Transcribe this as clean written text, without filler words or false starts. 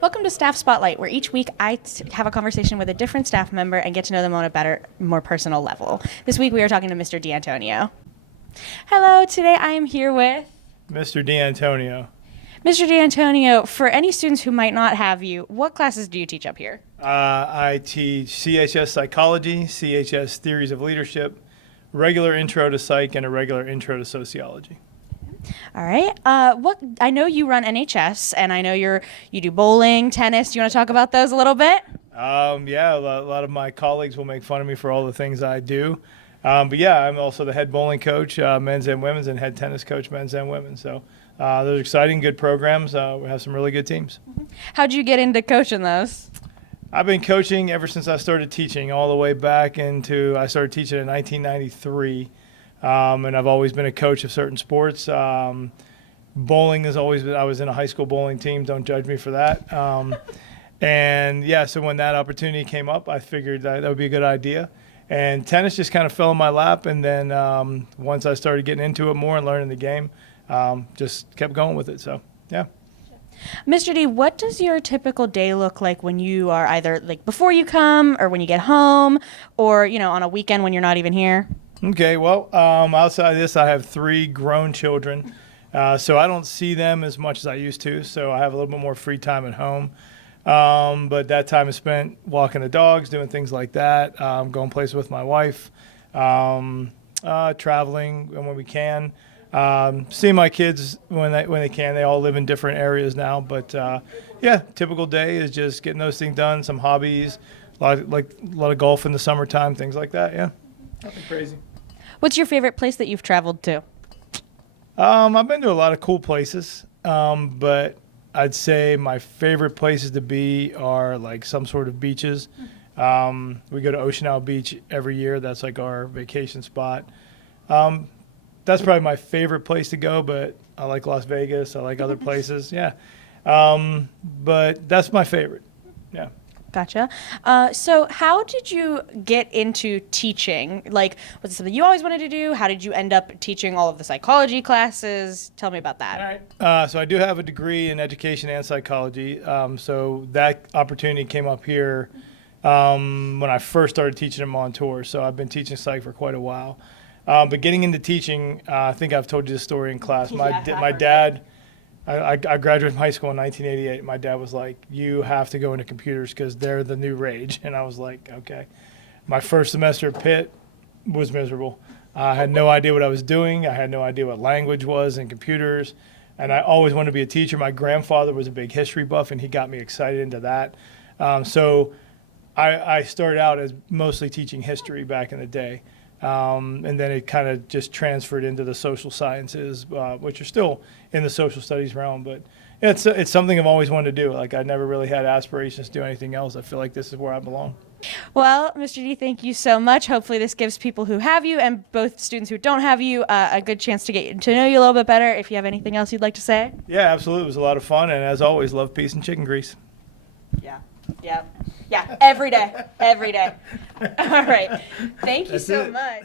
Welcome to Staff Spotlight, where each week I have a conversation with a different staff member and get to know them on a better, more personal level. This week we are talking to Mr. Deantonio. Hello, today I am here with Mr. Deantonio. Mr. Deantonio. For any students who might not have you, what classes do you teach up here? I teach CHS Psychology, CHS Theories of Leadership, regular Intro to Psych, and a regular Intro to Sociology. All right. What I know you run NHS, and I know you do bowling, tennis. Do you want to talk about those a little bit? Yeah, a lot of my colleagues will make fun of me for all the things I do. But yeah, I'm also the head bowling coach, men's and women's, and head tennis coach, men's and women's. So those are exciting, good programs. We have some really good teams. How'd you get into coaching those? I've been coaching ever since I started teaching, all the way back I started teaching in 1993. And I've always been a coach of certain sports. Bowling has always been, I was in a high school bowling team. Don't judge me for that. And yeah, so when that opportunity came up, I figured that would be a good idea. And tennis just kind of fell in my lap. And then once I started getting into it more and learning the game, just kept going with it. So, yeah. Mr. D, what does your typical day look like when you are either like before you come or when you get home or, on a weekend when you're not even here? Okay, well, outside of this, I have 3 grown children, so I don't see them as much as I used to, so I have a little bit more free time at home. But that time is spent walking the dogs, doing things like that, going places with my wife, traveling when we can, seeing my kids when they can. They all live in different areas now, but yeah, typical day is just getting those things done, some hobbies, a lot of golf in the summertime, things like that, yeah, nothing crazy. What's your favorite place that you've traveled to? I've been to a lot of cool places, but I'd say my favorite places to be are like some sort of beaches. We go to Ocean Isle Beach every year. That's like our vacation spot. That's probably my favorite place to go, but I like Las Vegas. I like other places. Yeah. But that's my favorite. Yeah. Gotcha. So how did you get into teaching? Like, was it something you always wanted to do? How did you end up teaching all of the psychology classes? Tell me about that. All right. So I do have a degree in education and psychology. So that opportunity came up here when I first started teaching in Montour. So I've been teaching psych for quite a while. But getting into teaching, I think I've told you this story in class. My dad... I graduated from high school in 1988. My dad was like, you have to go into computers because they're the new rage. And I was like, okay. My first semester at Pitt was miserable. I had no idea what I was doing. I had no idea what language was in computers. And I always wanted to be a teacher. My grandfather was a big history buff, and he got me excited into that. So I started out as mostly teaching history back in the day. And then it kind of just transferred into the social sciences, which are still in the social studies realm. But it's something I've always wanted to do. Like, I never really had aspirations to do anything else. I feel like this is where I belong. Well, Mr. D, thank you so much. Hopefully this gives people who have you and both students who don't have you a good chance to get to know you a little bit better. If you have anything else you'd like to say? Yeah, absolutely. It was a lot of fun. And as always, love, peace, and chicken grease. Yeah, every day. All right. Thank you so much.